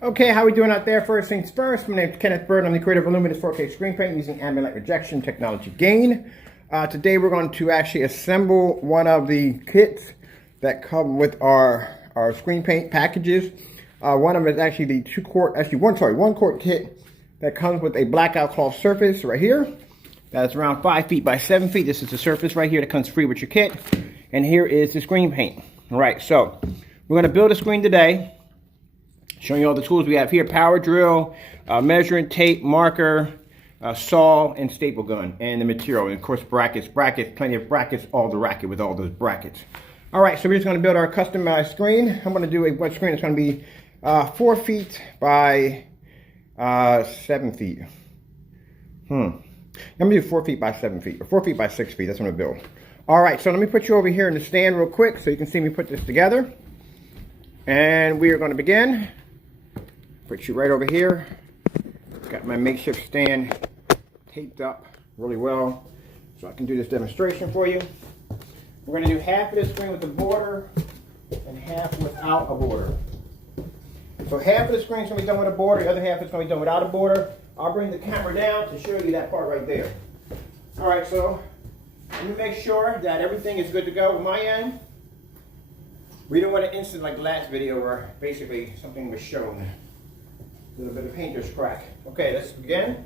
Okay, how we doing out there? First things first, my name is Kenneth Bird. I'm the creator of Luminous 4K screen paint using ambient light rejection technology gain. Today we're going to actually assemble one of the kits that come with our screen paint packages. One of them is actually the one quart kit that comes with a blackout cloth surface right here. That's around 5 feet by 7 feet. This is the surface right here that comes free with your kit. And here is the screen paint. All right, so we're going to build a screen today. Showing you all the tools we have here: power drill, measuring tape, marker, saw, and staple gun, and the material, and of course brackets, plenty of brackets, all the racket with all those brackets. All right, so we're just going to build our customized screen. I'm going to do a wet screen. It's going to be 4 feet by 7 feet. I'm going to do 4 feet by 7 feet, or 4 feet by 6 feet. That's what I'm going to build. All right, so let me put you over here in the stand real quick so you can see me put this together. And we are going to begin. Put you right over here. Got my makeshift stand taped up really well so I can do this demonstration for you. We're going to do half of this screen with a border and half without a border. So half of the screen is going to be done with a border, the other half is going to be done without a border. I'll bring the camera down to show you that part right there. All right, so let me make sure that everything is good to go on my end. We don't want an instant like the last video where basically something was shown. A little bit of painter's crack. Okay, let's begin.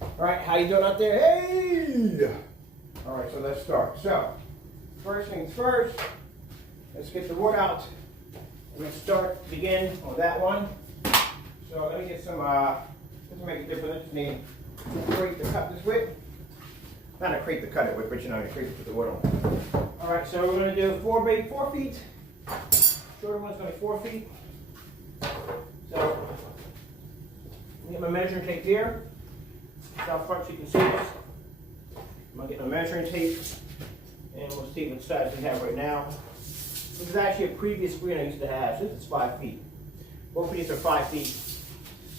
All right, how you doing out there? Hey! All right, so let's start. So, first things first, let's get the wood out. Let's begin on that one. So let me get some, just to make it different, I just need a crate to cut this with. Not a crate to cut it with, but you know, a crate to put the wood on. All right, so we're going to do 4 feet. Shorter one's going to be 4 feet. So, get my measuring tape here. It's out front so you can see this. I'm going to get my measuring tape and we'll see what size we have right now. This is actually a previous screen I used to have. This is 5 feet. Both of these are 5 feet.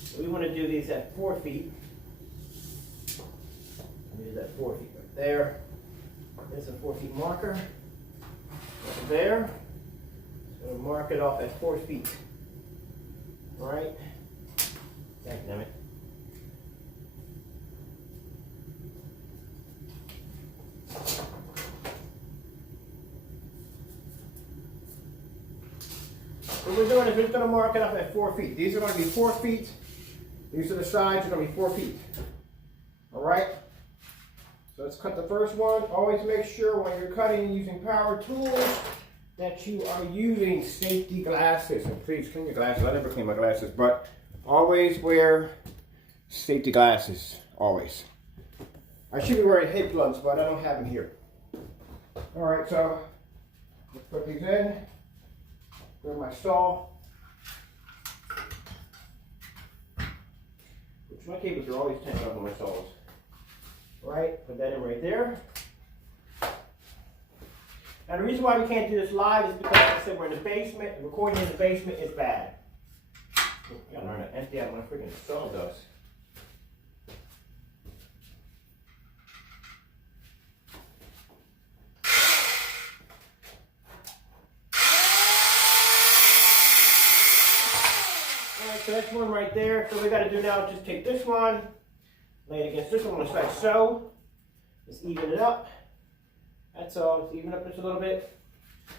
So we want to do these at 4 feet. There's that 4 feet right there. There's a 4 feet marker. Right there. So we'll mark it off at 4 feet. All right. Damn it. What we're doing is we're just going to mark it up at 4 feet. These are going to be 4 feet. These are the sides are going to be 4 feet. All right. So let's cut the first one. Always make sure when you're cutting using power tools that you are using safety glasses. And please clean your glasses. I never clean my glasses, but always wear safety glasses. Always. I should be wearing head gloves, but I don't have them here. All right, so let's put these in. Grab my saw. Which my cables are always tangled up on my saws. All right, put that in right there. Now the reason why we can't do this live is because, like I said, we're in the basement. Recording in the basement is bad. I gotta learn to empty out my freaking sawdust. Alright, so that's one right there. So what we gotta do now is just take this one, lay it against this one just like so. Just even it up. That's all. Just even up just a little bit.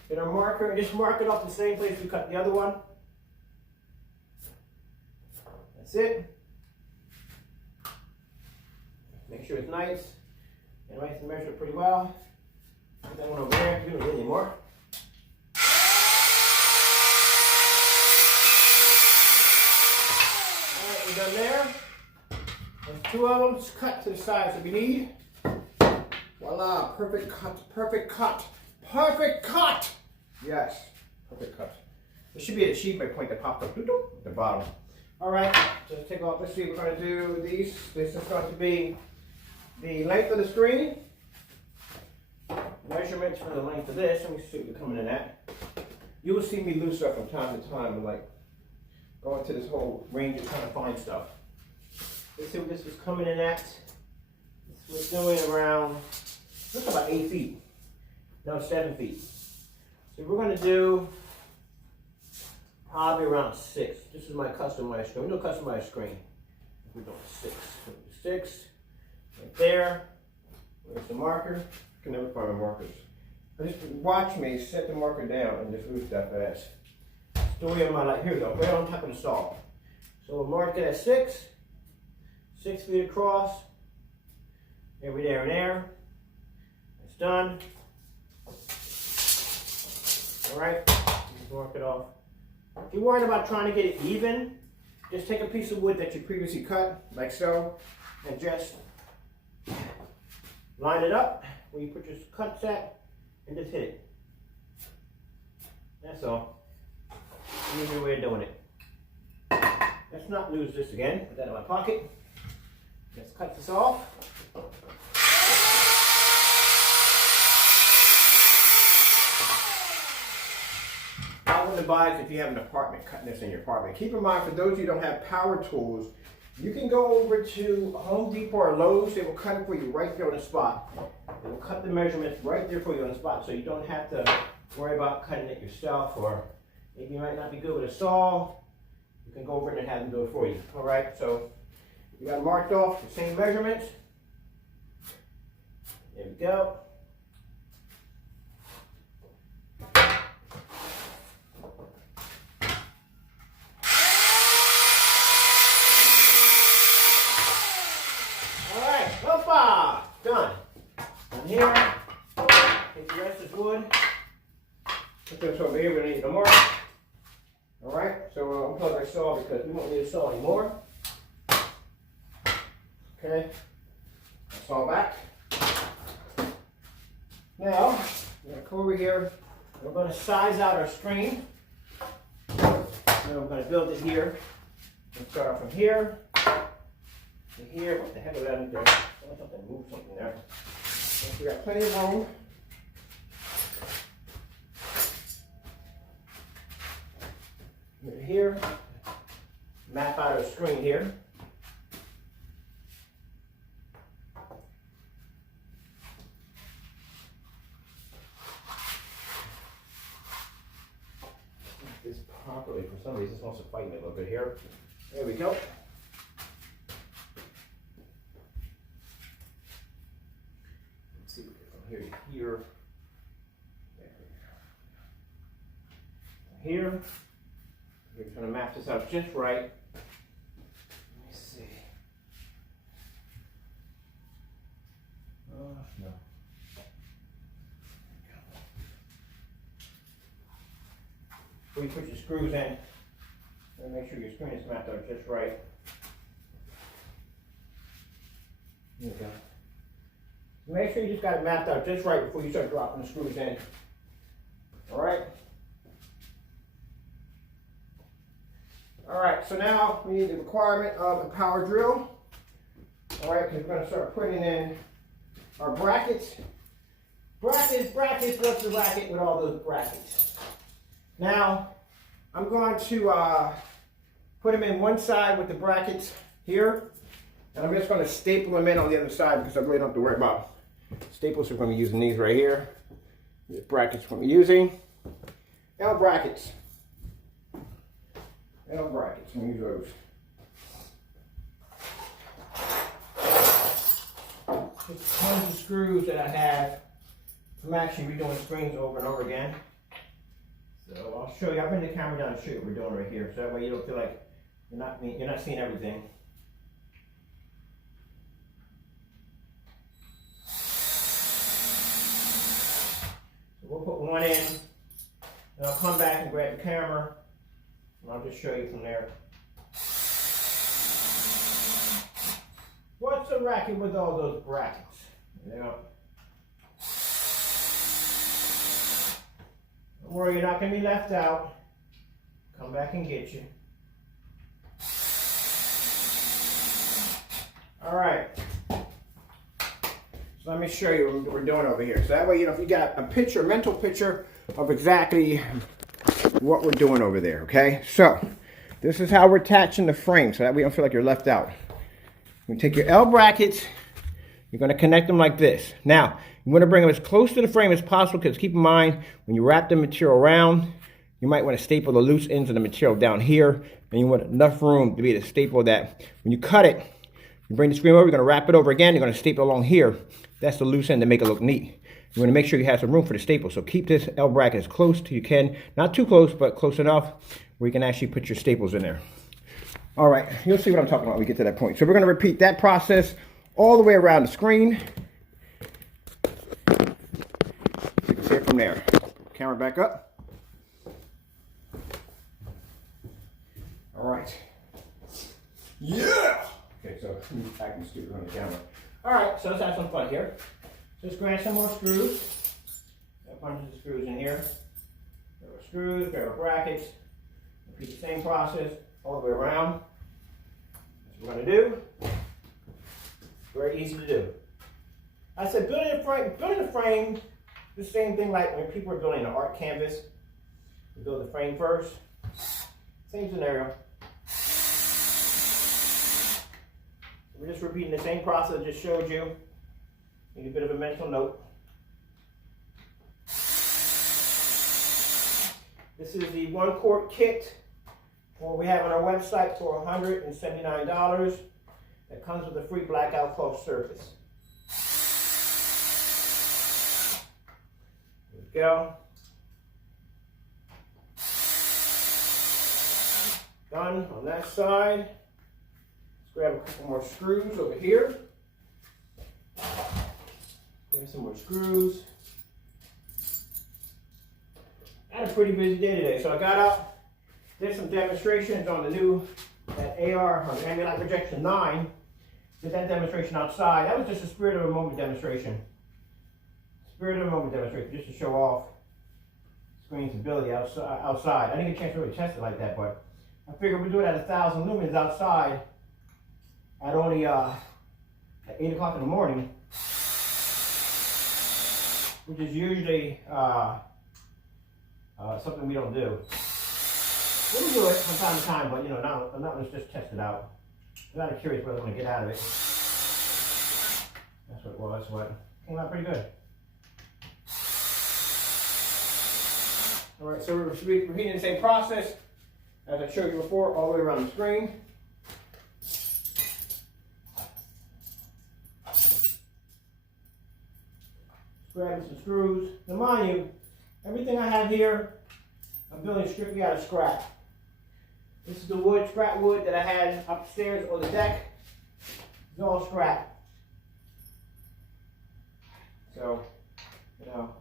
Get our marker and just mark it off the same place we cut the other one. That's it. Make sure it's nice and nice and measure it pretty well. Put that one over there. We don't need any more. Alright, we're done there. There's 2 of them. Just cut to the size that we need. Voila, perfect cut, perfect cut, perfect cut! Yes, perfect cut. There should be a sheet by point that popped up at the bottom. All right, so let's take off, let's see, we're going to do these. This is going to be the length of the screen. Measurements for the length of this. Let me see what we're coming in at. You will see me lose stuff from time to time, like going to this whole range of trying to find stuff. Let's see what this is coming in at. This was doing around, looks about 8 feet. No, 7 feet. So we're going to do Probably around 6. This is my customized screen. We do a customized screen. We're doing 6. 6 right there. Where's the marker? I can never find my markers. Just watch me set the marker down and just move that fast. Story of my life. Here we go. Right on top of the stall. So we'll mark it at 6. 6 feet across. Every there and there. It's done. Alright. Just mark it off. If you're worried about trying to get it even, just take a piece of wood that you previously cut, like so, and just line it up where you put your cuts at, and just hit it. That's all. Easy way of doing it. Let's not lose this again. Put that in my pocket. Let's cut this off. I would advise if you have an apartment, cutting this in your apartment. Keep in mind, for those of you who don't have power tools, you can go over to Home Depot or Lowe's. They will cut it for you right there on the spot. They will cut the measurements right there for you on the spot, so you don't have to worry about cutting it yourself, or maybe you might not be good with a saw. You can go over and have them do it for you. All right, so you got it marked off the same measurements. There we go. Done. Done here. Take the rest of this wood. Put this over here. We don't need no more. Alright, so unplug our saw because we won't need a saw anymore. Okay. Saw back. Now, we're going to come over here. We're going to size out our screen. And we're going to build it here. We'll start off from here to here. What the heck is that in there? Something, move something there. So we got plenty of room. Here, map out our screen here. This properly, for some reason, this wants to fight me a little bit here. There we go. Here, here. We're trying to map this out just right. Let me see. Oh, no. Before you put your screws in, make sure your screen is mapped out just right. There you go. Make sure you just got it mapped out just right before you start dropping the screws in. All right. All right, so now we need the requirement of a power drill. All right, because we're going to start putting in our brackets. Brackets, what's the racket with all those brackets? Now, I'm going to put them in one side with the brackets here. And I'm just going to staple them in on the other side because I really don't have to worry about staples. We're going to be using these right here. These brackets we're going to be using. L brackets. L brackets. I'm going to use those. Just tons of screws that I have. I'm actually redoing screens over and over again. So I'll show you. I'll bring the camera down and show you what we're doing right here. So that way you don't feel like you're not seeing everything. We'll put one in, and I'll come back and grab the camera, and I'll just show you from there. What's the racket with all those brackets? You know, don't worry, you're not going to be left out. Come back and get you. All right. So let me show you what we're doing over here. So that way, if you got a picture, mental picture of exactly what we're doing over there, okay? So this is how we're attaching the frame, so that way you don't feel like you're left out. You take your L brackets, you're going to connect them like this. Now, you want to bring them as close to the frame as possible because keep in mind, when you wrap the material around, you might want to staple the loose ends of the material down here, and you want enough room to be able to staple that. When you cut it, you bring the screen over, you're going to wrap it over again, you're going to staple along here. That's the loose end to make it look neat. You want to make sure you have some room for the staple. So keep this L bracket as close to you can. Not too close, but close enough where you can actually put your staples in there. All right, you'll see what I'm talking about when we get to that point. So we're going to repeat that process all the way around the screen. You can see it from there. Camera back up. All right. Yeah! Okay, so I can scoot around the camera. All right, so let's have some fun here. Just grab some more screws. Got a bunch of screws in here. There are screws, there are brackets. Repeat the same process all the way around. That's what we're going to do. Very easy to do. I said building a frame, the same thing like when people are building an art canvas. You build the frame first. Same scenario. We're just repeating the same process I just showed you. Need a bit of a mental note. This is the 1-quart kit we have on our website for $179. That comes with a free blackout cloth surface. There we go. Done on that side. Let's grab a couple more screws over here. Grab some more screws. I had a pretty busy day today, so I got up, did some demonstrations on the new AR, on the Ambient Light Projection 9. Did that demonstration outside. That was just a spirit of a moment demonstration. Spirit of a moment demonstration, just to show off screen's ability outside. I didn't get a chance to really test it like that, but I figured we'd do it at 1,000 lumens outside at only at 8 o'clock in the morning, which is usually something we don't do. We'll do it from time to time, but you know, not let's just test it out. I'm not curious what I'm going to get out of it. That's what it was. What came out pretty good. All right, so we're repeating the same process as I showed you before, all the way around the screen. Grabbing some screws. Now mind you, everything I have here, I'm building strictly out of scrap. This is the wood, scrap wood that I had upstairs on the deck. It's all scrap. So, you know,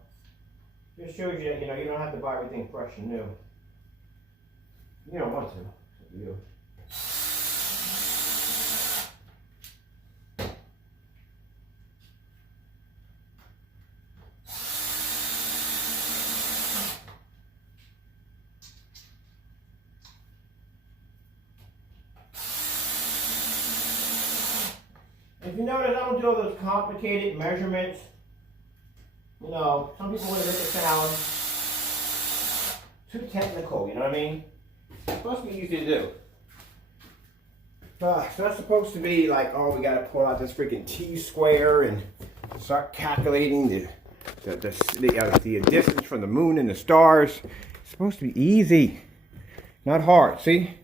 just shows you that, you know, you don't have to buy everything fresh and new. You don't want to. It's up to you. If you notice, I don't do all those complicated measurements. You know, some people would make it sound too technical, you know what I mean? It's supposed to be easy to do. So that's supposed to be like, oh, we gotta pull out this freaking T-square and start calculating the distance from the moon and the stars. It's supposed to be easy, not hard. See?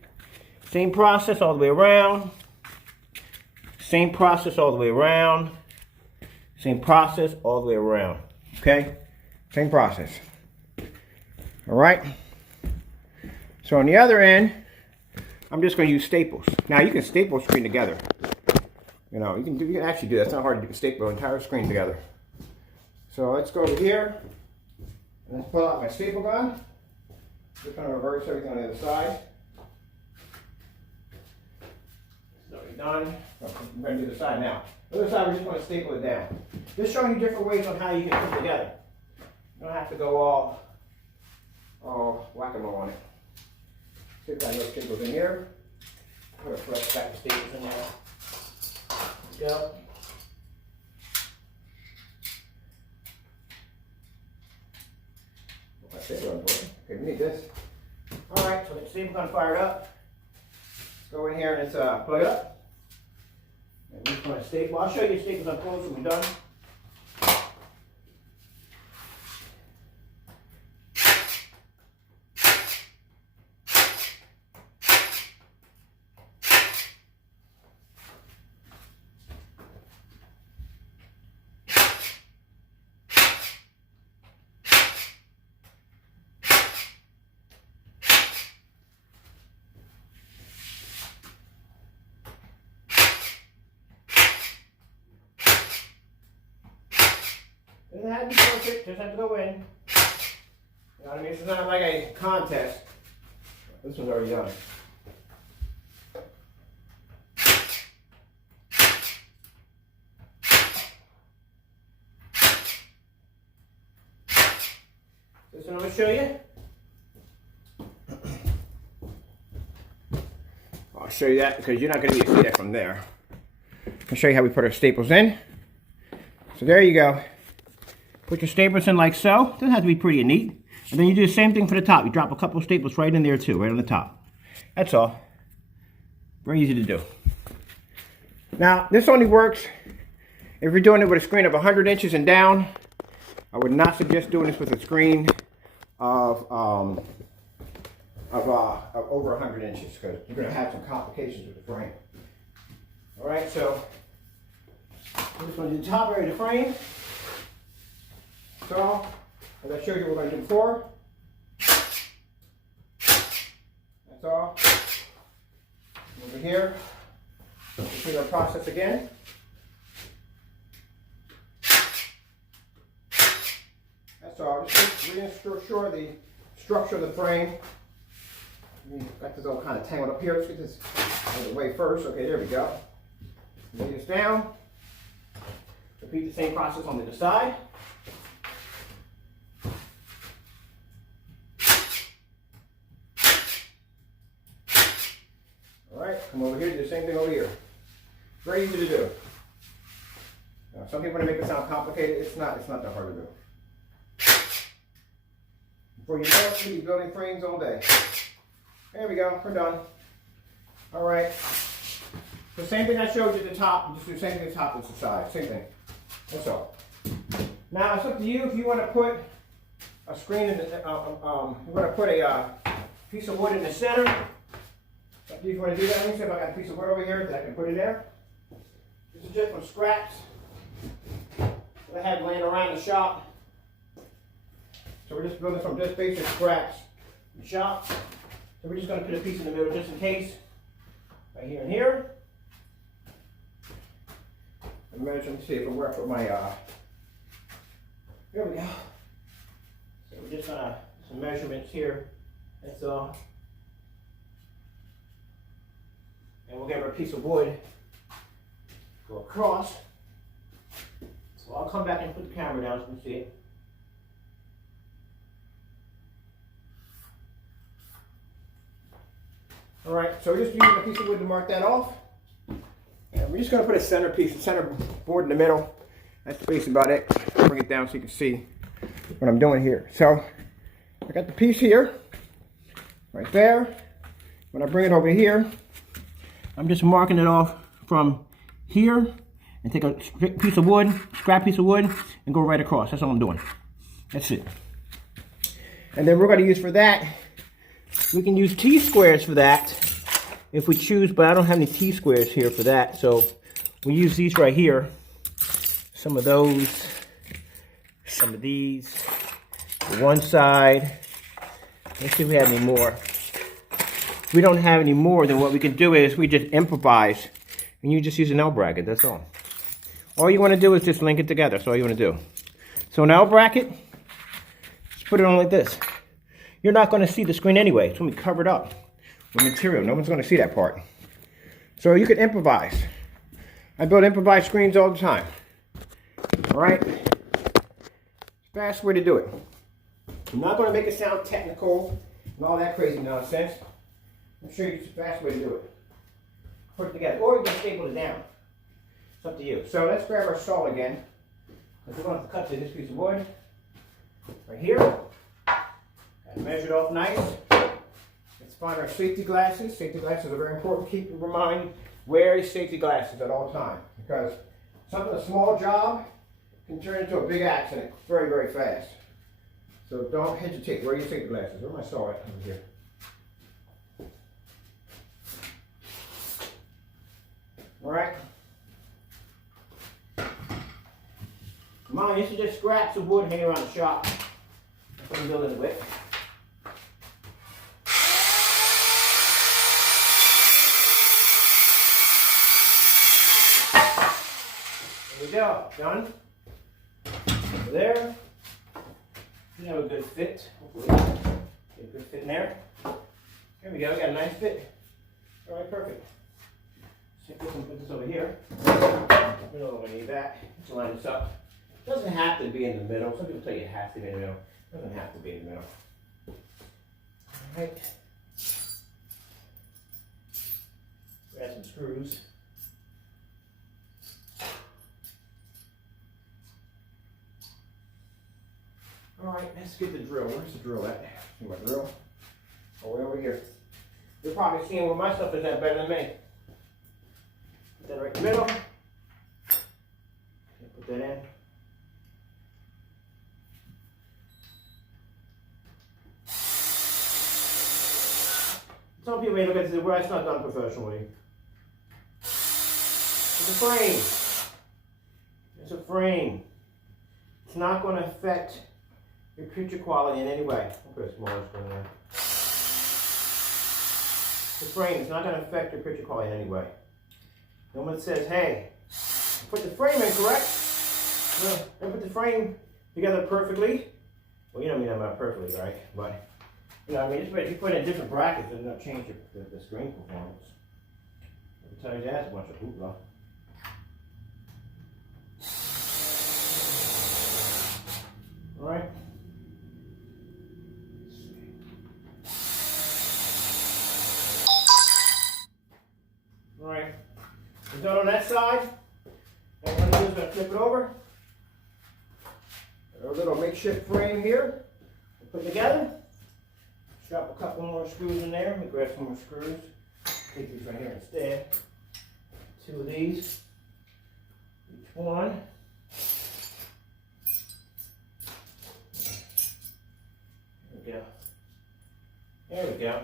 Same process all the way around. Same process all the way around. Same process all the way around. Okay? Same process. All right? So on the other end, I'm just going to use staples. Now you can staple a screen together. You know, you can actually do that. It's not hard to staple an entire screen together. So let's go over here. And let's pull out my staple gun. Just going to reverse everything on the other side. Done. I'm going to do the side now. The other side, we're just going to staple it down. Just showing you different ways on how you can put it together. You don't have to go all whack-a-mole on it. See if I got those staples in here. Put a fresh stack of staples in there. Let's go. My staple gun's working. Okay, we need this. All right, so the staple gun fired up. Let's go in here and let's plug it up. And we're going to staple. I'll show you staples up close when we're done. Doesn't have to be perfect, just have to go in. You know what I mean? It's not like a contest. This one's already done. This one I'm going to show you. I'll show you that because you're not going to be able to see that from there. I'll show you how we put our staples in. So there you go. Put your staples in like so. Doesn't have to be pretty and neat. And then you do the same thing for the top. You drop a couple of staples right in there too, right on the top. That's all. Very easy to do. Now, this only works if you're doing it with a screen of 100 inches and down. I would not suggest doing this with a screen of over 100 inches because you're going to have some complications with the frame. All right, so we're just going to do the top area of the frame. So, as I showed you, we're going to do before. That's all. Over here, repeat our process again. That's all. Just reassure the structure of the frame. Got this all kind of tangled up here. Let's get this out of the way first. Okay, there we go. Lay this down. Repeat the same process on the other side. All right, come over here, do the same thing over here. Very easy to do. Now, some people want to make it sound complicated. It's not that hard to do. Before you know it, you'll be building frames all day. There we go, we're done. All right. The same thing I showed you at the top, just do the same thing at the top as the side, same thing. That's all. Now it's up to you if you want to put a screen in the, you want to put a piece of wood in the center. It's up to you if you want to do that. Let me see if I got a piece of wood over here that I can put it there. This is just from scraps that I had laying around the shop. So we're just building from just basic scraps in the shop. So we're just going to put a piece in the middle just in case. Right here and here. And measure, let me see if I work with my, there we go. So we're just going to, some measurements here. That's all. And we'll get our piece of wood, go across. So I'll come back and put the camera down so you can see it. All right, so we're just using a piece of wood to mark that off. And we're just going to put a center piece, a center board in the middle. That's basically about it. Bring it down so you can see what I'm doing here. So I got the piece here, right there. When I bring it over here, I'm just marking it off from here and take a piece of wood, scrap piece of wood, and go right across. That's all I'm doing. That's it. And then we're going to use for that, we can use T-squares for that if we choose, but I don't have any T-squares here for that. So we use these right here. Some of those, some of these, one side. Let's see if we have any more. If we don't have any more, then what we can do is we just improvise and you just use an L bracket, that's all. All you want to do is just link it together, that's all you want to do. So an L bracket, just put it on like this. You're not going to see the screen anyway. It's going to be covered up with material. No one's going to see that part. So you can improvise. I build improvised screens all the time. All right? Fast way to do it. I'm not going to make it sound technical and all that crazy nonsense. I'm sure it's the fast way to do it. Put it together. Or you can staple it down. It's up to you. So let's grab our saw again. We're going to have to cut to this piece of wood. Right here. Measured off nice. Let's find our safety glasses. Safety glasses are very important. Keep in mind, wear your safety glasses at all times because something, a small job can turn into a big accident very, very fast. So don't hesitate. Wear your safety glasses. Where's my saw at? Over here. All right. Come on, this is just scraps of wood hanging around the shop. That's what I'm building it with. There we go, done. over there. You have a good fit. Hopefully, get a good fit in there. There we go. We got a nice fit. All right, perfect. So put this over here. We don't really need that. Let's line this up. It doesn't have to be in the middle. Some people tell you it has to be in the middle. It doesn't have to be in the middle. All right. Grab some screws. All right, let's get the drill. Where's the drill at? See my drill? Oh, way over here. You're probably seeing where my stuff is at better than me. Put that right in the middle. Put that in. Some people may look at it and say, well, it's not done professionally. It's a frame. It's a frame. It's not going to affect your picture quality in any way. I'll put a smaller screen there. The frame is not going to affect your picture quality in any way. No one says, hey, put the frame in correct. No, don't put the frame together perfectly. Well, you know what I mean, not perfectly, right? But, you know, I mean, if you put in different brackets, it doesn't change the screen performance. I can tell you that's a bunch of hoopla. All right. All right. We're done on that side. And what I'm going to do is going to flip it over. Our little makeshift frame here. We'll put it together. Drop a couple more screws in there. Let me grab some more screws. Take these right here instead. 2 of these. Each one. There we go. There we go.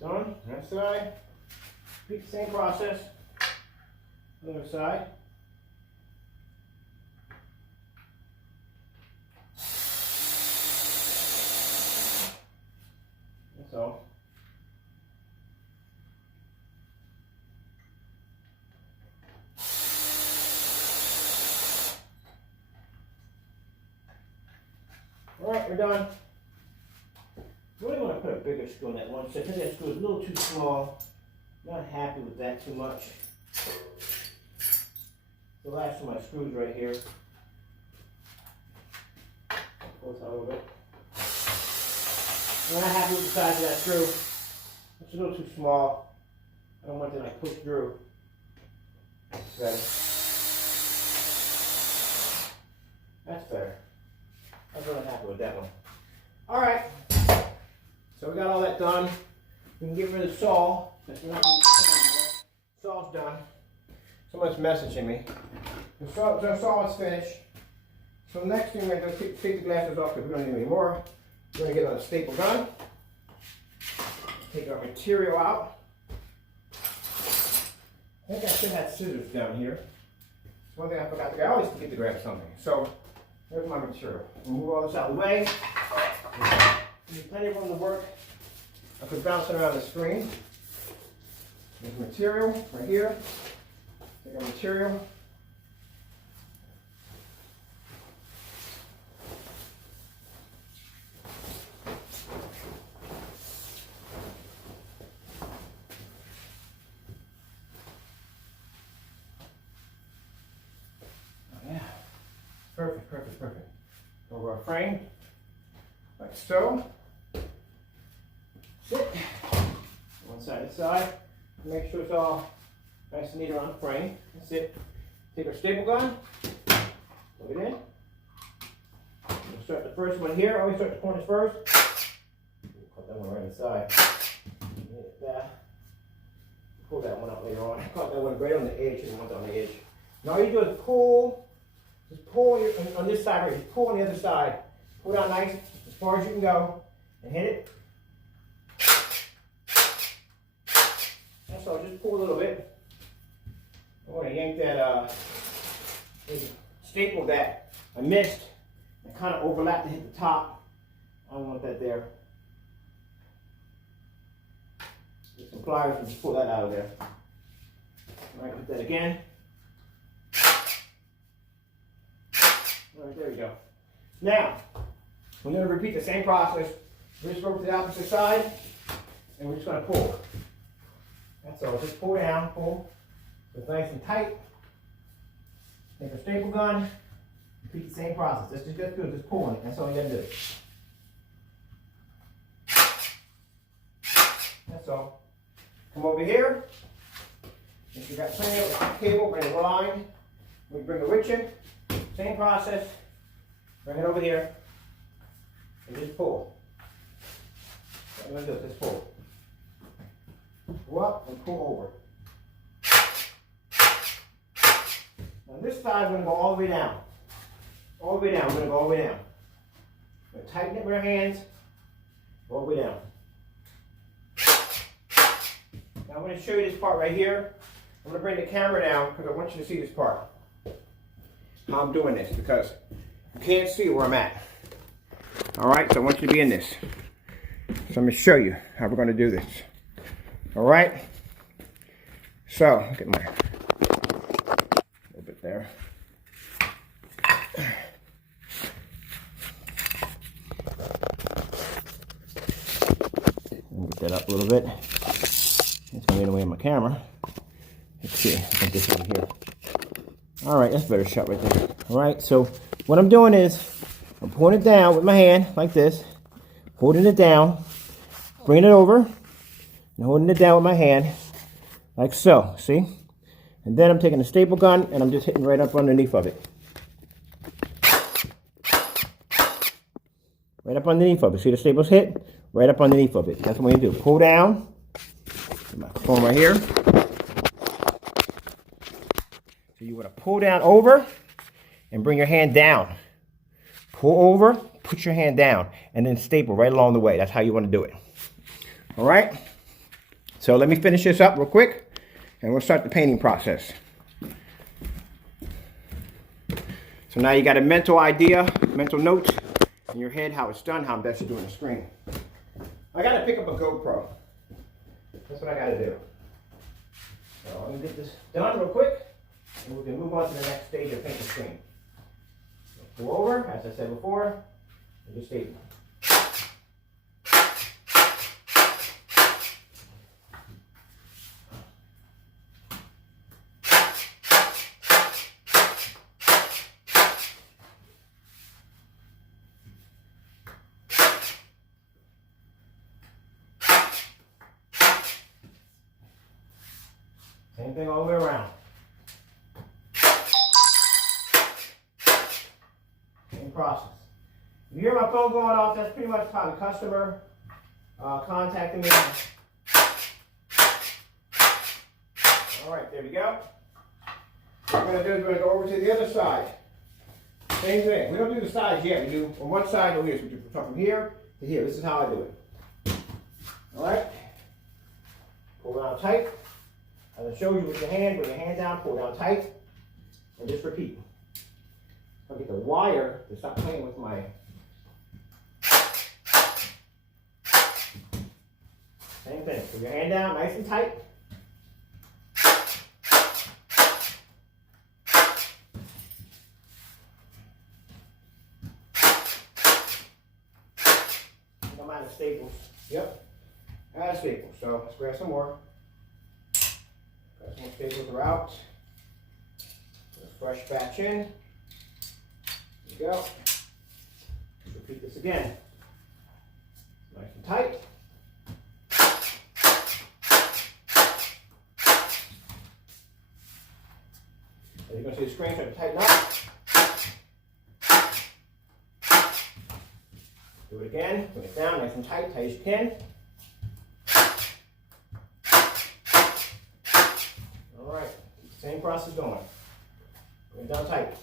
Done. That side. Repeat the same process. Other side. That's all. All right, we're done. Really want to put a bigger screw in that one. So I think that screw is a little too small. Not happy with that too much. The last of my screws right here. Pull this out a little bit. I'm not happy with the size of that screw. It's a little too small. I don't want to like push through. That's better. That's better. I was really happy with that one. All right. So we got all that done. We can get rid of the saw. Saw's done. Someone's messaging me. The saw is finished. So next thing we're going to do is take the glasses off because we don't need any more. We're going to get on a staple gun. Take our material out. I think I should have scissors down here. It's one thing I forgot to get. I always forget to grab something. So there's my material. We'll move all this out of the way. There's plenty of room to work. I could bounce it around the screen. There's material right here. Take our material. Oh yeah. Perfect, perfect, perfect. Over our frame. Like so. Sit. One side to side. Make sure it's all nice and neat around the frame. That's it. Take our staple gun. Plug it in. We'll start the first one here. Always start the corners first. Cut that one right inside. Pull that one out later on. I caught that one right on the edge and the one's on the edge. Now all you do is pull. Just pull on this side right. Just pull on the other side. Pull it out nice as far as you can go and hit it. And so just pull a little bit. I want to yank that staple that I missed and kind of overlapped to hit the top. I don't want that there. Get some pliers and just pull that out of there. All right, hit that again. All right, there we go. Now, we're going to repeat the same process. We're just going to the opposite side, and we're just going to pull. That's all. Just pull down, pull. It's nice and tight. Take a staple gun. Repeat the same process. That's just good. Just pulling it. That's all you got to do. That's all. Come over here. If you got plenty of cable, bring it line. We bring it with you. Same process. Bring it over here. And just pull. What I'm going to do is just pull. Go up and pull over. Now this side, we're going to go all the way down. All the way down. We're going to go all the way down. We're going to tighten it with our hands. All the way down. Now I'm going to show you this part right here. I'm going to bring the camera down because I want you to see this part. How I'm doing this because you can't see where I'm at. Alright, so I want you to be in this. So I'm going to show you how we're going to do this. Alright? So, look at my little bit there. Get that up a little bit. It's going to get in the way of my camera. Let's see, I think this over here. Alright, that's a better shot right there. Alright, so what I'm doing is I'm pulling it down with my hand like this, holding it down, bringing it over, and holding it down with my hand like so, see? And then I'm taking a staple gun and I'm just hitting right up underneath of it. Right up underneath of it. See the staples hit? Right up underneath of it. That's what I'm going to do. Pull down. My phone right here. So you want to pull down over and bring your hand down. Pull over, put your hand down, and then staple right along the way. That's how you want to do it. All right? So let me finish this up real quick, and we'll start the painting process. So now you got a mental idea, mental note in your head how it's done, how I'm best to do it on the screen. I got to pick up a GoPro. That's what I got to do. So let me get this done real quick, and we can move on to the next stage of paint the screen. Go over, as I said before, and just staple. Same thing all the way around. Same process. If you hear my phone going off, that's pretty much how the customer contacting me. All right, there we go. What we're going to do is we're going to go over to the other side. Same thing. We don't do the sides yet. We do on one side over here. So we do from here to here. This is how I do it. All right. Pull down tight. As I show you with your hand, bring your hand down, pull down tight, and just repeat. I'll get the wire to stop playing with my. Same thing. Put your hand down, nice and tight. I'm out of staples. Yep. Out of staples. So let's grab some more. Got some staples are out. Fresh batch in. There you go. Let's repeat this again. Nice and tight. As you can see the screen trying to tighten up. Do it again. Bring it down nice and tight, tight as you can. Same process going. Bring it down tight.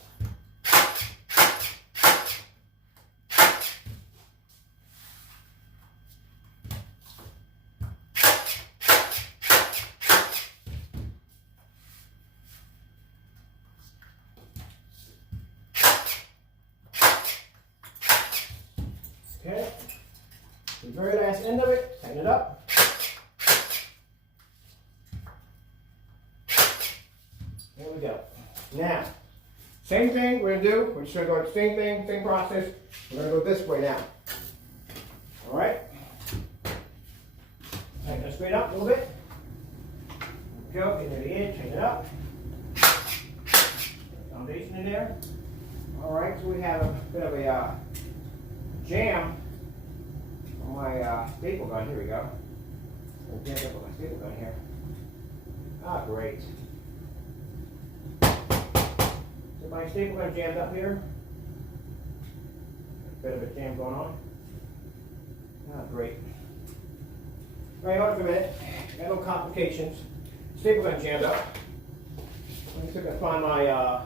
we go. Now, same thing we're gonna do. We're just gonna go the same thing, same process. We're gonna go this way now. All right. Tighten it straight up a little bit. There we go. Get near the edge. Tighten it up. Foundation in there. All right. So we have a bit of a jam on my staple gun. Here we go. I'm jammed up on my staple gun here. Ah, great. So my staple gun jammed up here. A bit of a jam going on. Ah, great. All right, hold on for a minute. Got no complications. Staple gun jammed up. Let me see if I can find my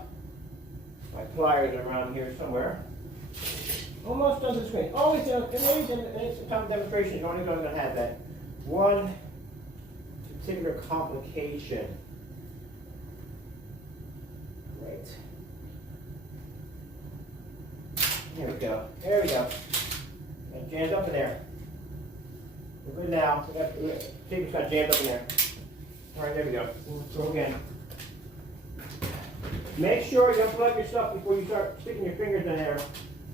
my pliers around here somewhere. Almost done the screen. Always done. Any time of demonstration, you're only going to have that one particular complication. Great. There we go. There we go. Got jammed up in there. We're good now. We got tape's got jammed up in there. All right, there we go. Go again. Make sure you unplug your stuff before you start sticking your fingers in there,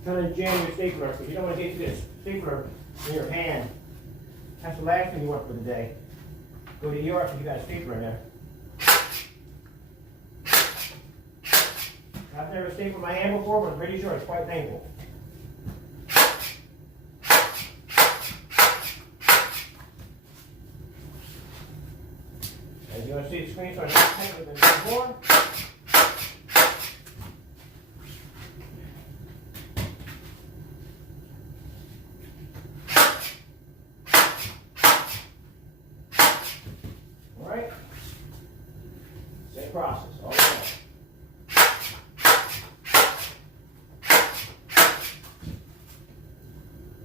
trying to jam your stapler, because you don't want to get this stapler in your hand. That's the last thing you want for the day. Go to Europe if you got a stapler in there. I've never stapled my hand before, but I'm pretty sure it's quite painful. As you're going to see, the screen starts tighter than before. All right. Same process all the way.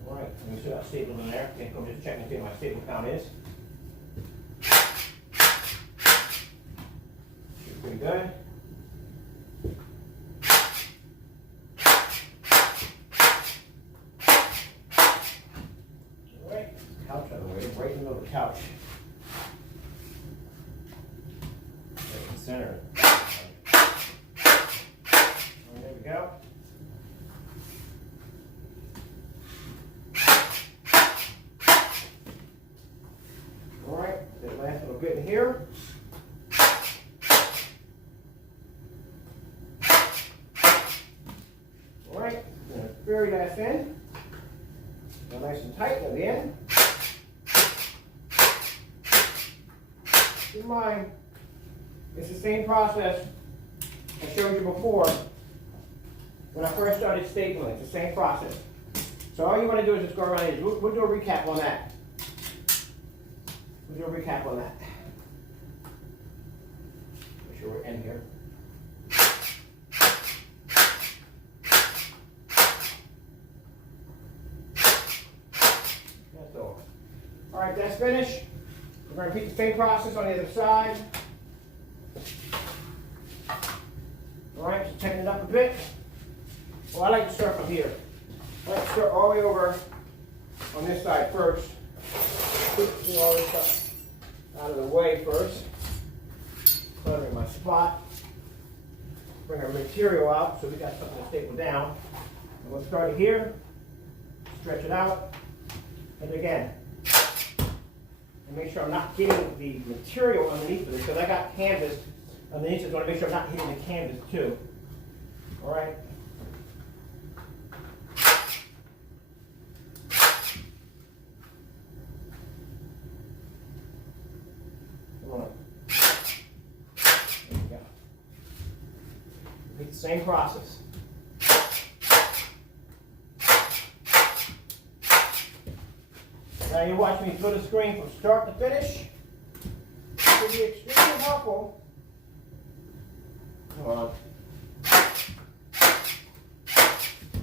All right. Let me see that staple in there. Okay, I'm just checking to see what my staple count is. Pretty good. All right, couch out of the way, right in the middle of the couch. Right in the center. There we go. All right, that last little bit in here. Bury that in. Now nice and tight at the end. Keep in mind, it's the same process I showed you before when I first started stapling. It's the same process. So all you want to do is just go around it. We'll do a recap on that. We'll do a recap on that. Make sure we're in here. All right, that's finished. We're going to repeat the same process on the other side. All right, so tighten it up a bit. Well, I like to start from here. I like to start all the way over on this side first. Get all this stuff out of the way first. Cluttering my spot. Bring our material out so we got something to staple down. And we'll start it here. Stretch it out. And again. And make sure I'm not hitting the material underneath of it, because I got canvas underneath it. I want to make sure I'm not hitting the canvas too. All right. Come on. There we go. Repeat the same process. Now you watch me flip the screen from start to finish. It will be extremely helpful. Come on.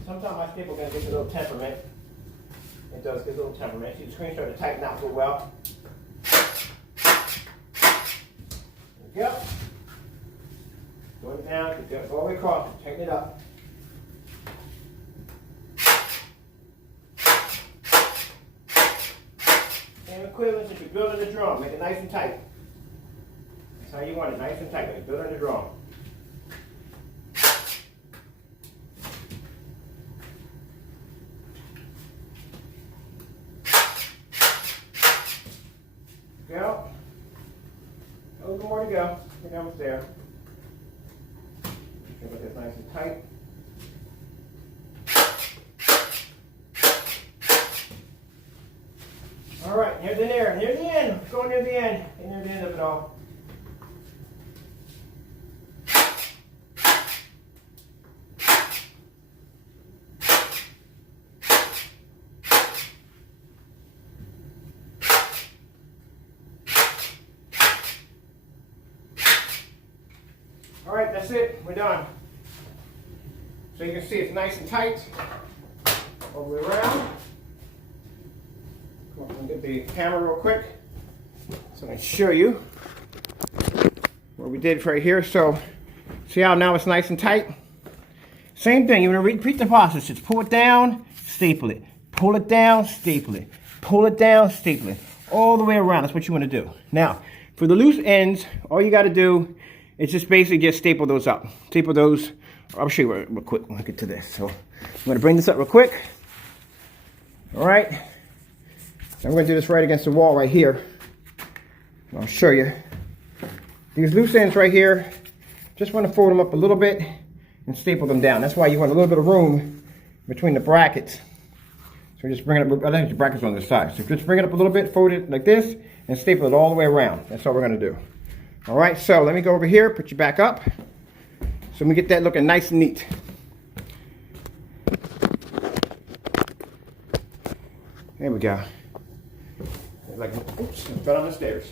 Sometimes my staple gun gets a little temperament. It does get a little temperament. See the screen starting to tighten out real well. There we go. Going down, go all the way across, tighten it up. Same equivalent if you're building a drum. Make it nice and tight. That's how you want it, nice and tight. Like building a drum. go. A little more to go. We're almost there. Make sure that's nice and tight. All right, near the end. Going near the end. Near the end of it all. All right, that's it. We're done. So you can see it's nice and tight all the way around. Come on, let me get the camera real quick so I can show you what we did right here. So see how now it's nice and tight? Same thing. You're going to repeat the process. Just pull it down, staple it. Pull it down, staple it. Pull it down, staple it. All the way around. That's what you want to do. Now, for the loose ends, all you got to do is just basically just staple those up. Staple those. I'll show you real quick when I get to this. So I'm going to bring this up real quick. All right. I'm going to do this right against the wall right here. I'll show you. These loose ends right here, just want to fold them up a little bit and staple them down. That's why you want a little bit of room between the brackets. So just bring it up. I think the brackets are on the side. So just bring it up a little bit, fold it like this, and staple it all the way around. That's all we're going to do. All right, so let me go over here, put you back up. So we get that looking nice and neat. There we go. Like, oops, I fell on the stairs.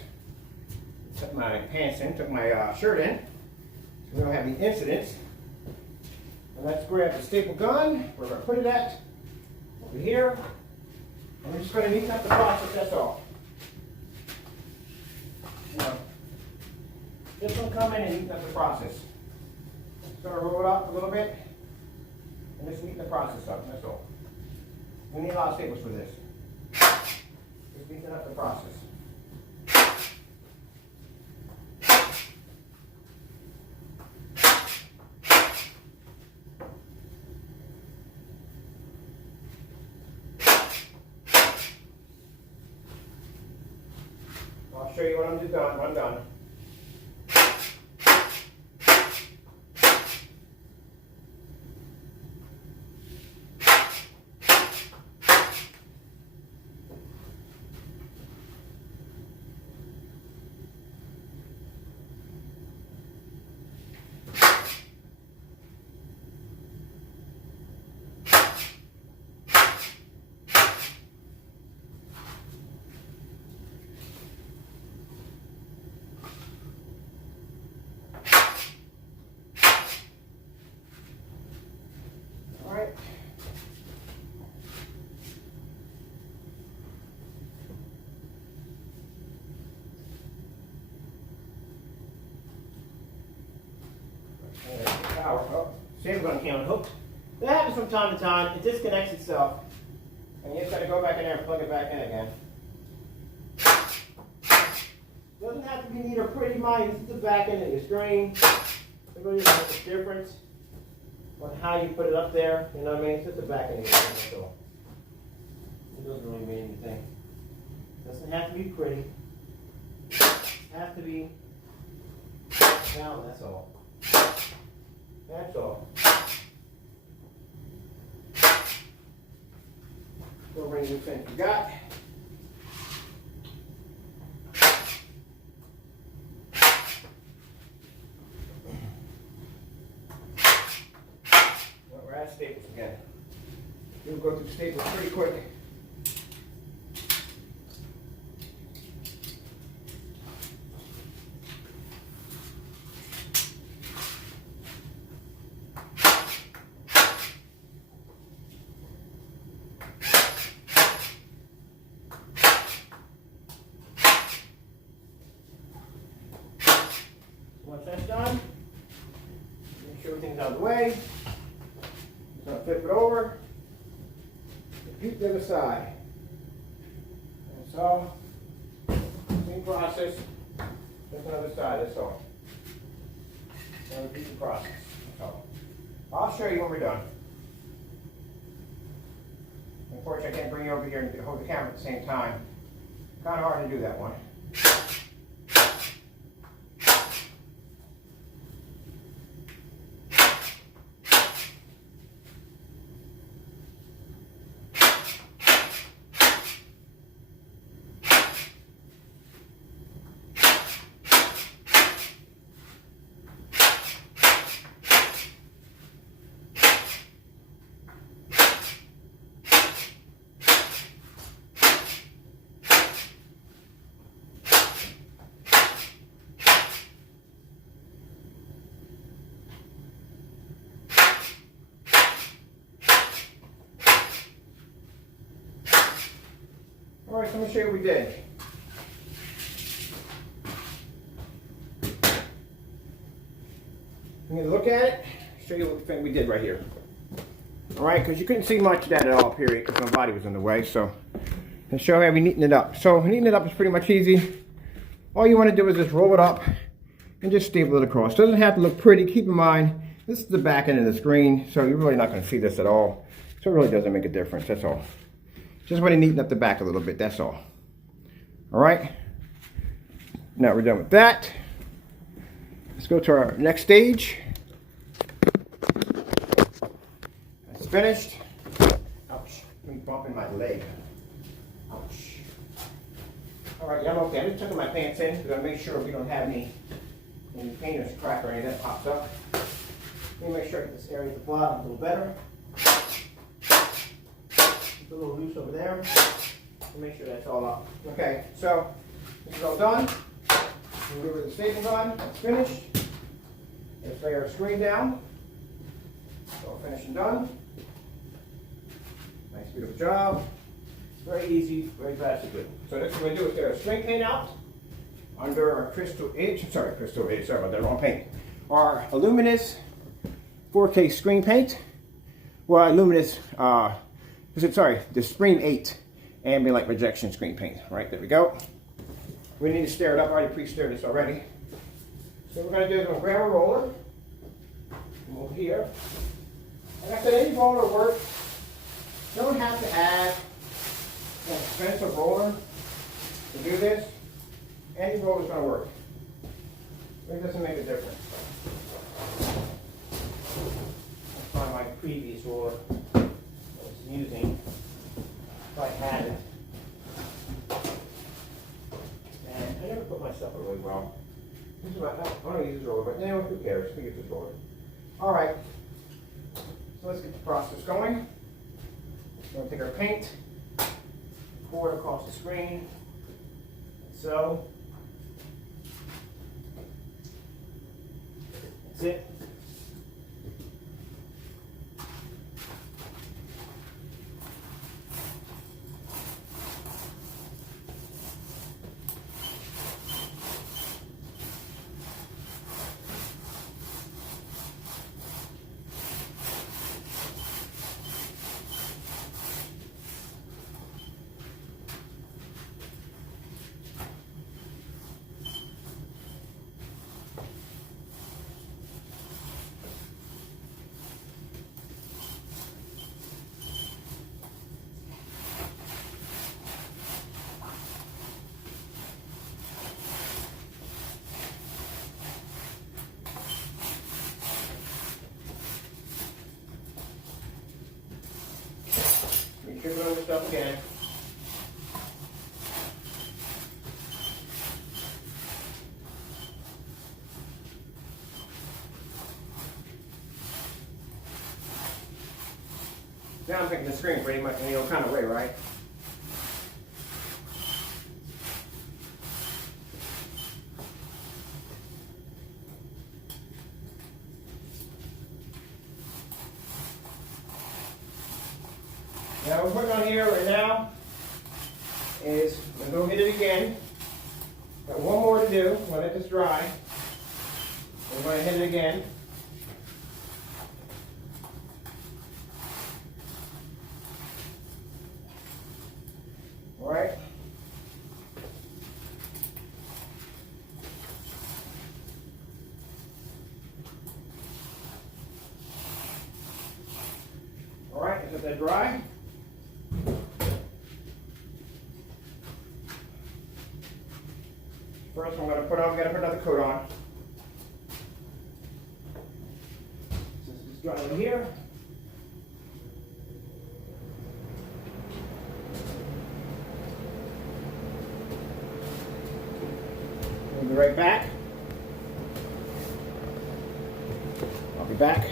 Took my pants in, took my shirt in. So we don't have any incidents. And let's grab the staple gun. We're going to put it at over here. And we're just going to neaten up the process, that's all. Now, this will come in and neaten up the process. Just going to roll it up a little bit. And just neaten the process up, that's all. We need a lot of staples for this. Just neaten up the process. I'll show you when I'm done. When I'm done. Oh, saber gun came unhooked. That happens from time to time. It disconnects itself. And you just got to go back in there and plug it back in again. Doesn't have to be neat or pretty, mind. This is the back end of your string. It really doesn't make a difference on how you put it up there. You know what I mean? It's just the back end of your string, so it doesn't really mean anything. It doesn't have to be pretty. It has to be down, that's all. That's all. Go bring the thing you got. Well, we're at staples again. We'll go through staples pretty quick. Once that's done, make sure everything's out of the way. Just going to flip it over. Repeat the other side. That's all. Same process. Just another side, that's all. And repeat the process. That's all. I'll show you when we're done. Unfortunately, I can't bring you over here and hold the camera at the same time. Kind of hard to do that one. right, so let me show you what we did. I'm going to look at it, show you what thing we did right here. All right, because you couldn't see much of that at all, period, because my body was in the way. So, and show how we neaten it up. So, neating it up is pretty much easy. All you want to do is just roll it up and just staple it across. Doesn't have to look pretty. Keep in mind, this is the back end of the screen, so you're really not going to see this at all. So it really doesn't make a difference, that's all. Just want to neaten up the back a little bit, that's all. All right, now we're done with that. Let's go to our next stage. That's finished. Ouch, I'm bumping my leg. Ouch. All right, yeah, I'm okay. I'm just tucking my pants in because I make sure we don't have any painter's crack or anything that pops up. Let me make sure I get this area at the bottom a little better. It's a little loose over there. Make sure that's all up. Okay, so this is all done. We'll go over the staples on. That's finished. Let's lay our screen down. It's all finished and done. Nice, beautiful job. Very easy, very fast and good. So next what we're going to do is get our screen paint out under our Crystal Edge. Sorry about that, wrong paint. Our Illuminous 4K screen paint. Well, Illuminous, the Screen 8 ambient light rejection screen paint. Right, there we go. We need to stir it up. I already pre-stirred this already. So what we're going to do is we're going to grab a roller. Come over here. Like I said, any roller works. You don't have to have an expensive roller to do this. Any roller is going to work. It doesn't make a difference. Let's find my previous roller I was using. If I had it. And I never put my stuff away well. This is my, I don't use this roller, but you know, who cares? We get this roller. All right. So let's get the process going. We're going to take our paint, pour it across the screen, like so. That's it. Triple over stuff again. Now I'm picking the screen pretty much in any kind of way, right? Now what we're putting on here right now is, I'm going to hit it again. Got one more to do. I'm going to let this dry. I'm going to hit it again. All right. All right, let's let that dry. First, I'm going to put on, got to put another coat on. This is dry over here. We'll be right back. I'll be back.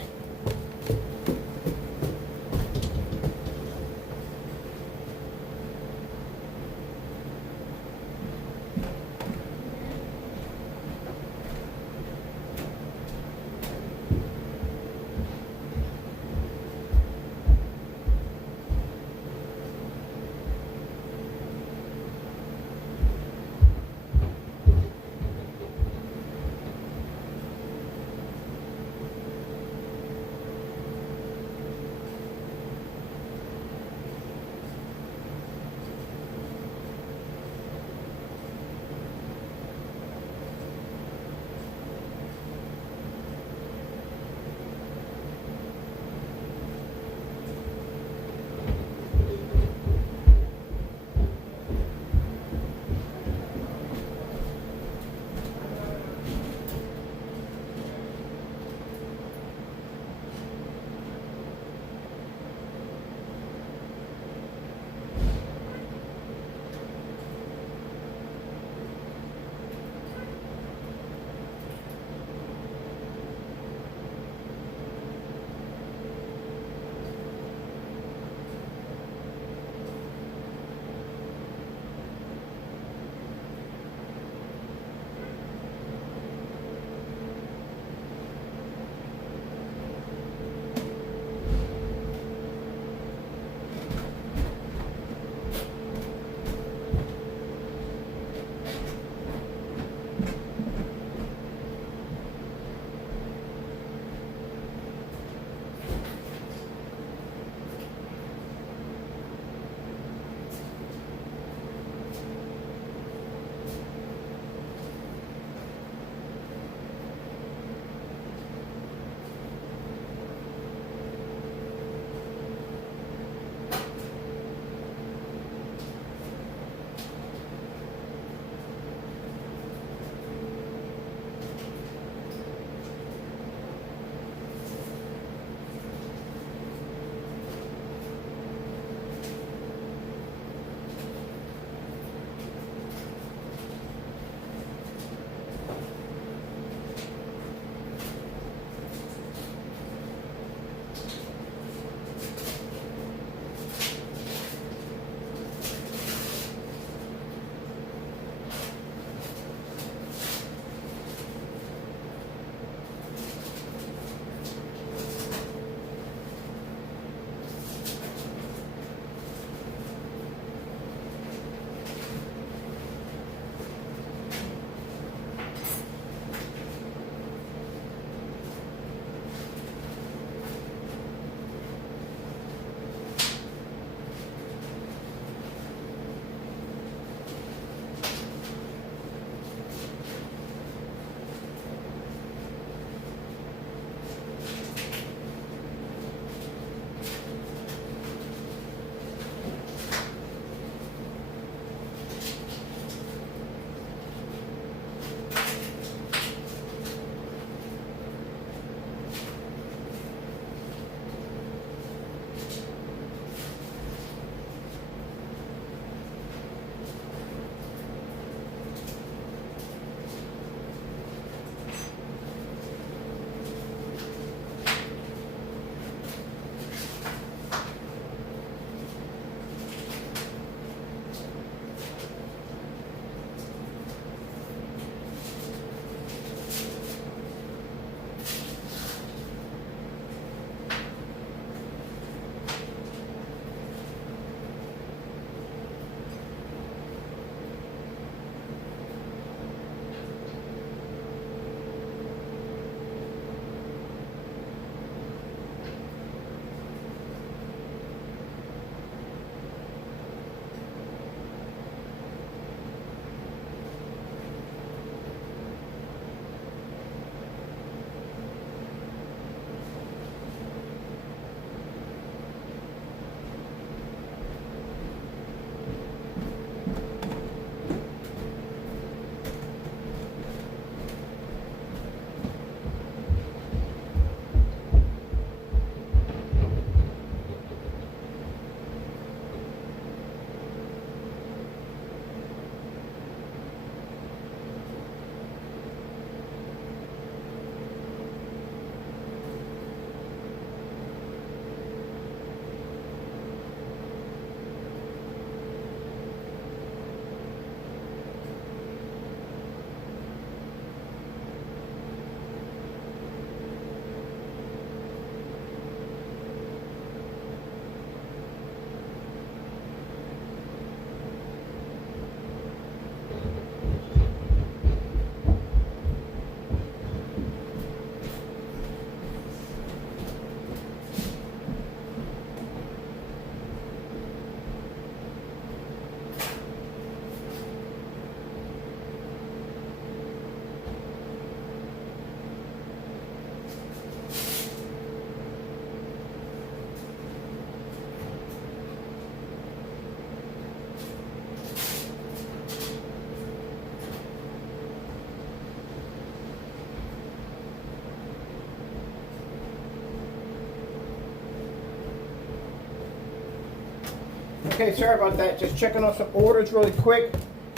Okay, sorry about that. Just checking on some orders really quick.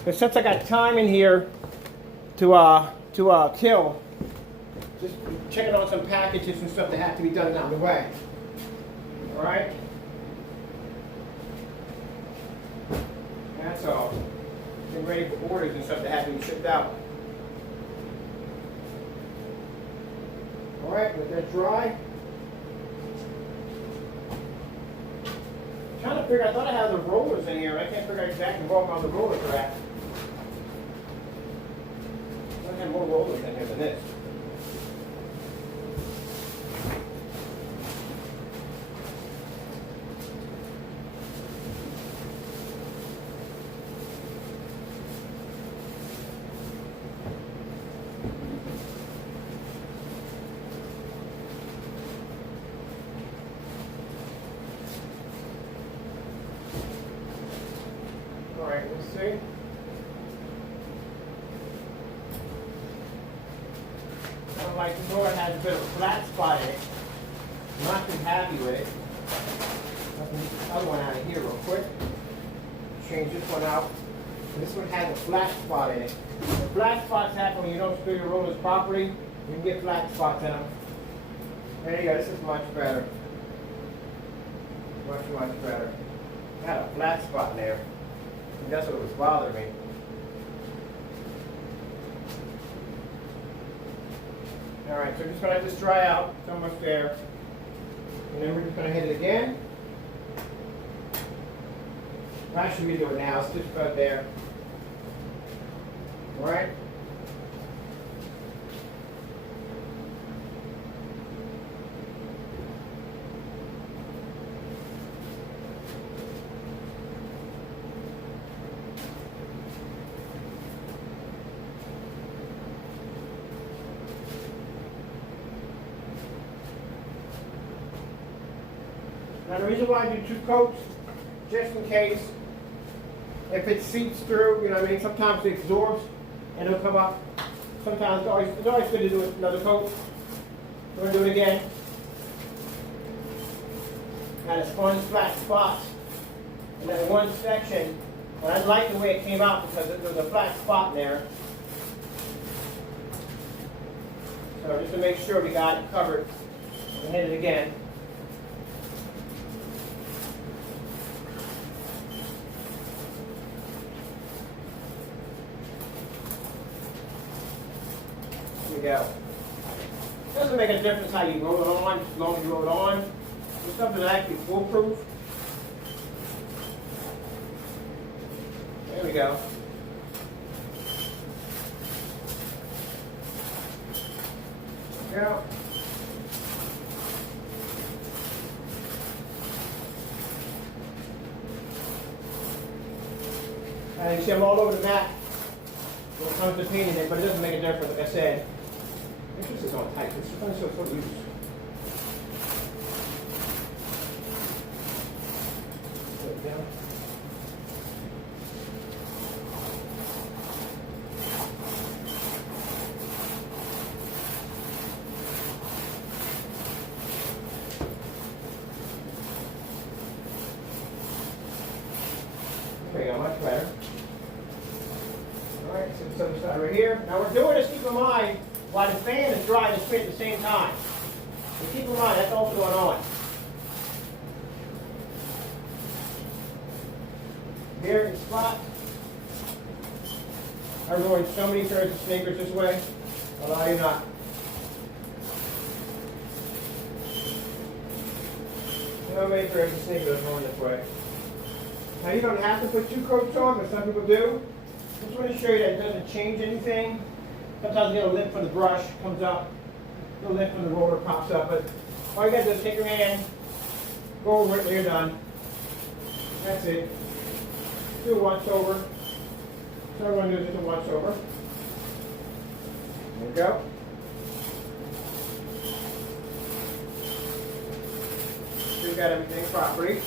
But since I got time in here to kill, just checking on some packages and stuff that have to be done down the way. All right. That's all. Getting ready for orders and stuff that have to be shipped out. All right, let that dry. Trying to figure, I thought I had the rollers in here. I can't figure out exactly where all the rollers are at. more rollers in here than this. All right, let's see. Like the door has a bit of a flat spot in it. I'm not too happy with it. Let me get this other one out of here real quick. Change this one out. This one has a flat spot in it. The flat spots happen when you don't screw your rollers properly. You can get flat spots in them. There you go. This is much better. Much, much better. Got a flat spot in there. And that's what was bothering me. All right, so we're just going to let this dry out. It's almost there. And then we're just going to hit it again. I should really do it now. It's just about there. All right. Now the reason why I do 2 coats, just in case, if it seeps through, you know what I mean, sometimes it absorbs and it'll come up. Sometimes it's always good to do another coat. We're going to do it again. Got a sponge flat spots. And then one section, and I like the way it came out because there was a flat spot in there. So just to make sure we got it covered, we'll hit it again. Go. Doesn't make a difference how you roll it on, as long as you roll it on. It's something that's actually foolproof. There we go. There we go. And you see I'm all over the mat when it comes to painting it, but it doesn't make a difference, like I said. This is on tight. This is so loose. Put it down. There we go, much better. All right, so set this side right here. Now we're doing this, keep in mind, while the fan is drying and spinning at the same time. So keep in mind, that's also going on. Here in the spot. I'm going so many pairs of sneakers this way. Allow you not. So many pairs of sneakers going this way. Now you don't have to put 2 coats on, but some people do. I just want to show you that it doesn't change anything. Sometimes you get a lip from the brush, comes up. A lip from the roller pops up. But all you got to do is take your hand, go over it when you're done. That's it. Do a once over. So everyone does just a once over. There we go. So you got everything properly.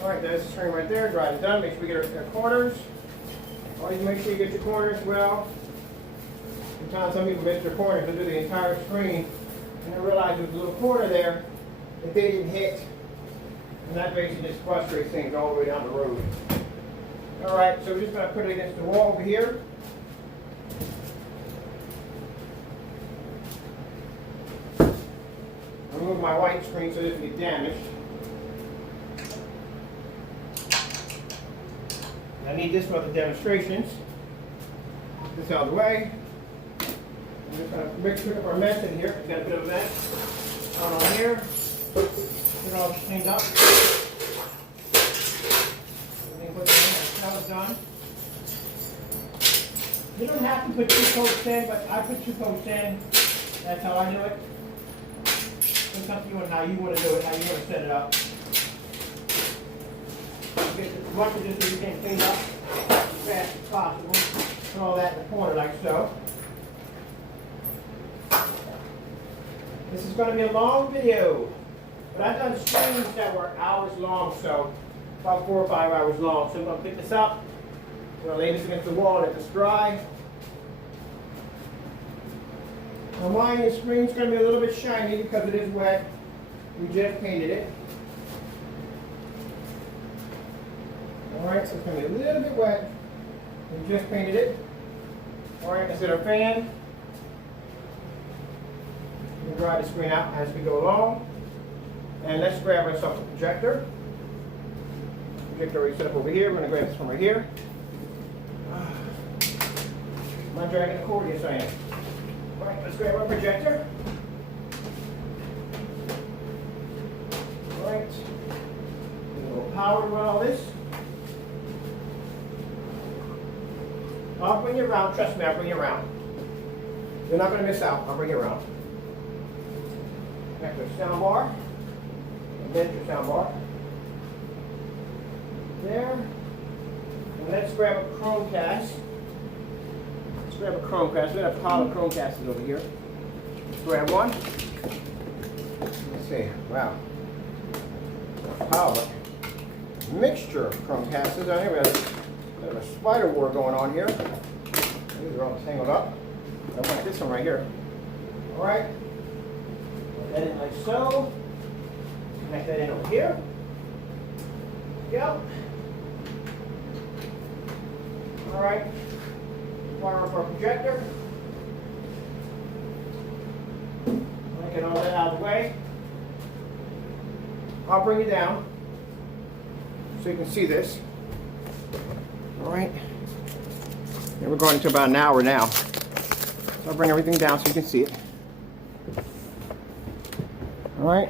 All right, there's the string right there. Dry it done. Make sure we get our corners. Always make sure you get your corners well. Sometimes some people miss their corners and do the entire screen and they realize there's a little corner there that they didn't hit. And that basically just frustrates things all the way down the road. All right, so we're just going to put it against the wall over here. Remove my white screen so it doesn't get damaged. I need this one for demonstrations. Get this out of the way. I'm just going to pick up our mess in here. We've got a bit of a mess going on here. Get it all cleaned up. Everything put in there. That was done. You don't have to put 2 coats in, but I put 2 coats in. That's how I do it. It's up to you on how you want to do it, how you want to set it up. Get as much of this as you can clean up as fast as possible. Put all that in the corner like so. This is going to be a long video, but I've done streams that were hours long, so about 4 or 5 hours long. So I'm going to pick this up. I'm going to lay this against the wall, let this dry. Now mine, the screen's going to be a little bit shiny because it is wet. We just painted it. Alright, so it's going to be a little bit wet. We just painted it. Alright, let's get our fan. We can dry the screen out as we go along. And let's grab ourselves a projector. Projector already set up over here. We're going to grab this one right here. Am I dragging the cord? Yes, I am. Alright, let's grab our projector. Alright. A little power to run all this. I'll bring you around. Trust me, I'll bring you around. You're not going to miss out. I'll bring you around. Back to the sound bar. And then your sound bar. There. And let's grab a Chromecast. Let's grab a Chromecast. We got a pile of Chromecasts over here. Let's grab one. Let's see. Wow. A pile of mixture of Chromecasts. I think we have a bit of a spider war going on here. These are all tangled up. I want this one right here. Alright. Put that in like so. Connect that in over here. There we go. Alright. Fire up our projector. Get all that out of the way. I'll bring it down so you can see this. Alright. And we're going to about an hour now. So I'll bring everything down so you can see it. Alright.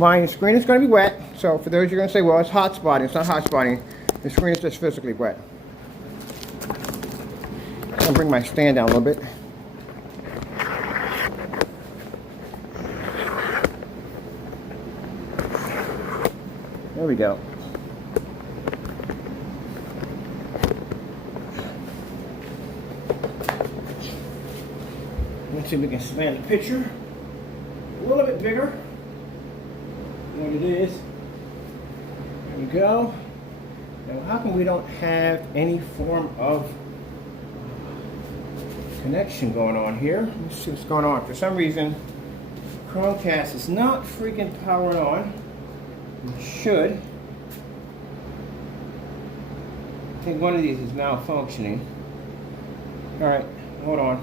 My screen is going to be wet, so for those you're going to say, well, it's hot spotting. It's not hot spotting. The screen is just physically wet. I'm going to bring my stand down a little bit. There we go. Let's see if we can expand the picture a little bit bigger than what it is. There we go. Now, how come we don't have any form of connection going on here? Let's see what's going on. For some reason, Chromecast is not freaking powering on. It should. I think one of these is malfunctioning. Alright, hold on.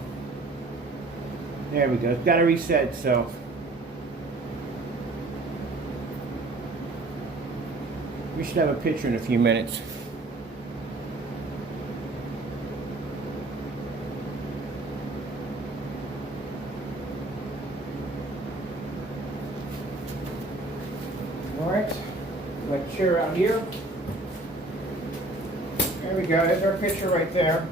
There we go. It's got to reset itself. We should have a picture in a few minutes. Alright, my chair out here. There we go, there's our picture right there.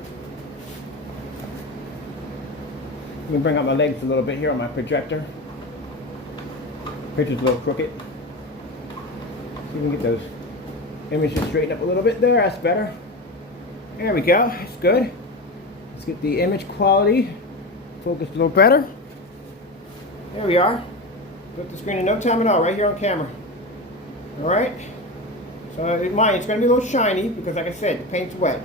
Let me bring up my legs a little bit here on my projector. Picture's a little crooked. See if we can get those images straightened up a little bit there. That's better. There we go, that's good. Let's get the image quality focused a little better. There we are. Put the screen in no time at all, right here on camera. Alright, so mind, it's going to be a little shiny because, like I said, the paint's wet.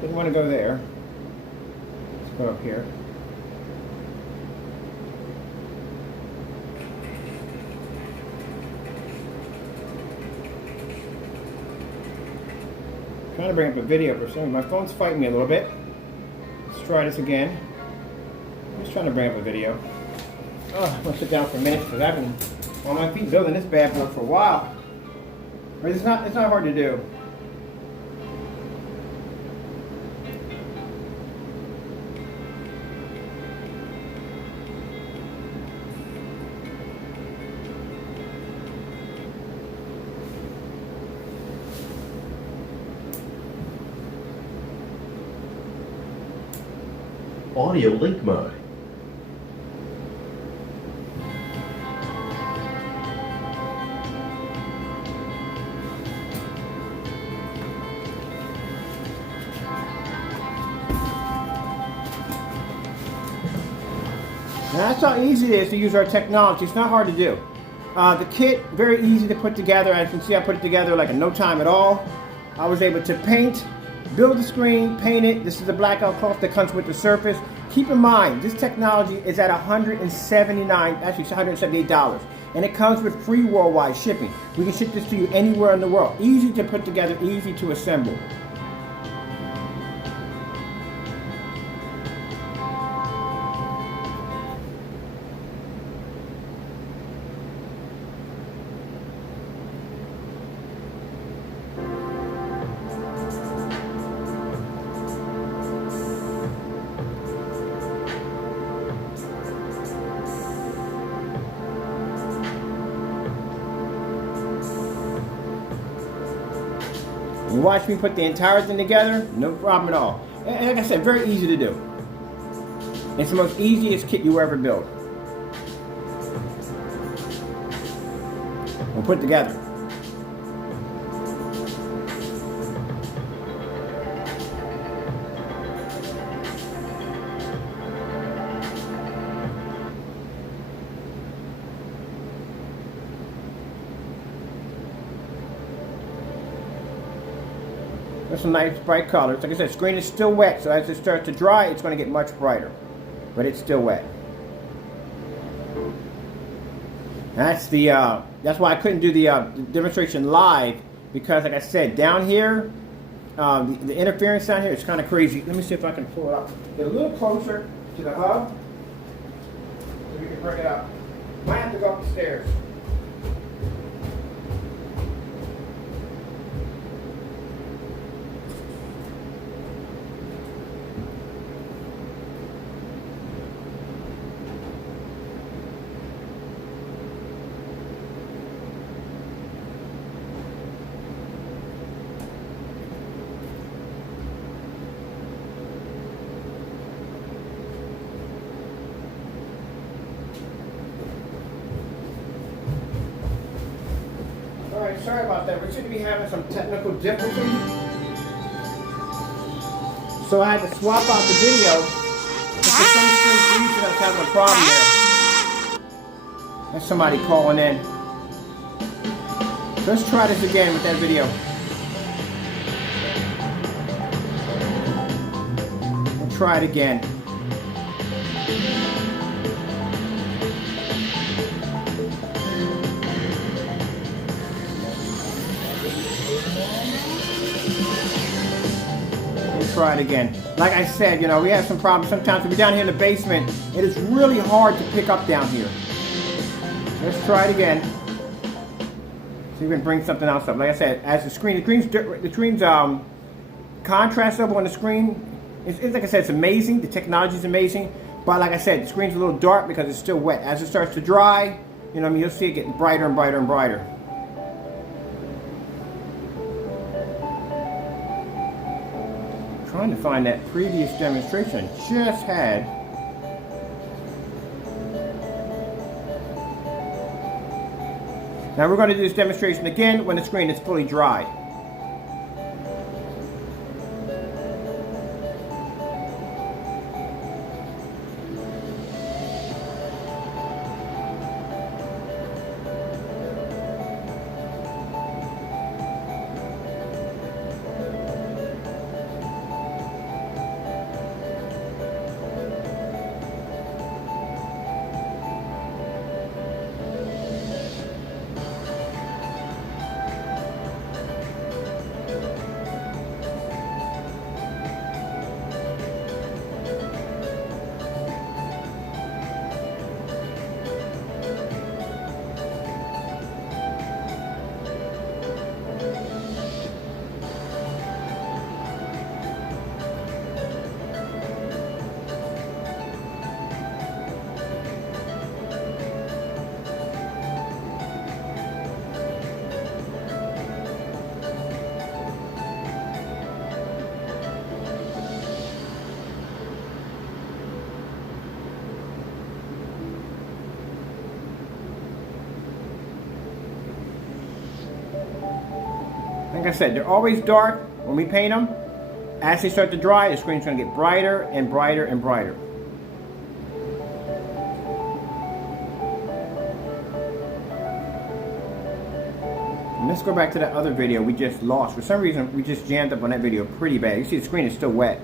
Didn't want to go there. Let's go up here. Trying to bring up a video for some reason. My phone's fighting me a little bit. Let's try this again. I'm just trying to bring up a video. Oh, I'm gonna sit down for a minute because I've been on my feet building this bad boy for a while. It's not hard to do. audio link mode. Now that's how easy it is to use our technology. It's not hard to do. The kit, very easy to put together. As you can see, I put it together like in no time at all. I was able to paint, build the screen, paint it. This is the blackout cloth that comes with the surface. Keep in mind, this technology is at $178, and it comes with free worldwide shipping. We can ship this to you anywhere in the world. Easy to put together, easy to assemble. You watch me put the entire thing together, no problem at all. And like I said, very easy to do. It's the most easiest kit you ever build. We'll put it together. There's some nice bright colors. Like I said, the screen is still wet, so as it starts to dry, it's going to get much brighter. But it's still wet. That's why I couldn't do the demonstration live, because like I said, down here, the interference down here is kind of crazy. Let me see if I can pull it up. Get a little closer to the hub, so we can bring it up. Might have to go up the stairs. Alright, sorry about that. We seem to be having some technical difficulties. So I had to swap out the video. Because for some strange reason I was having a problem there. There's somebody calling in. So let's try this again with that video. We'll try it again. Try it again. Like I said, you know, we have some problems sometimes. When we're down here in the basement, it is really hard to pick up down here. Let's try it again. See if we can bring something else up. Like I said, as the screen's contrast level on the screen, it's like I said, it's amazing. The technology is amazing. But like I said, the screen's a little dark because it's still wet. As it starts to dry, you know, you'll see it getting brighter and brighter and brighter. Trying to find that previous demonstration I just had. Now we're going to do this demonstration again when the screen is fully dry. Like I said, they're always dark when we paint them. As they start to dry, the screen's going to get brighter and brighter and brighter. And let's go back to that other video we just lost. For some reason, we just jammed up on that video pretty bad. You see the screen is still wet.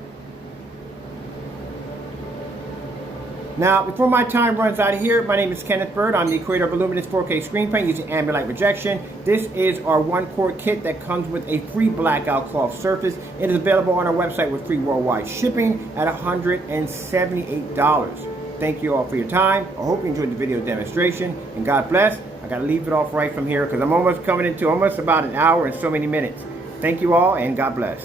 Now, before my time runs out of here, my name is Kenneth Bird. I'm the creator of Illuminous 4K screen paint using ambient light rejection. This is our one-quart kit that comes with a free blackout cloth surface. It is available on our website with free worldwide shipping at $178. Thank you all for your time. I hope you enjoyed the video demonstration, and God bless. I gotta leave it off right from here because I'm almost coming into almost about an hour and so many minutes. Thank you all, and God bless.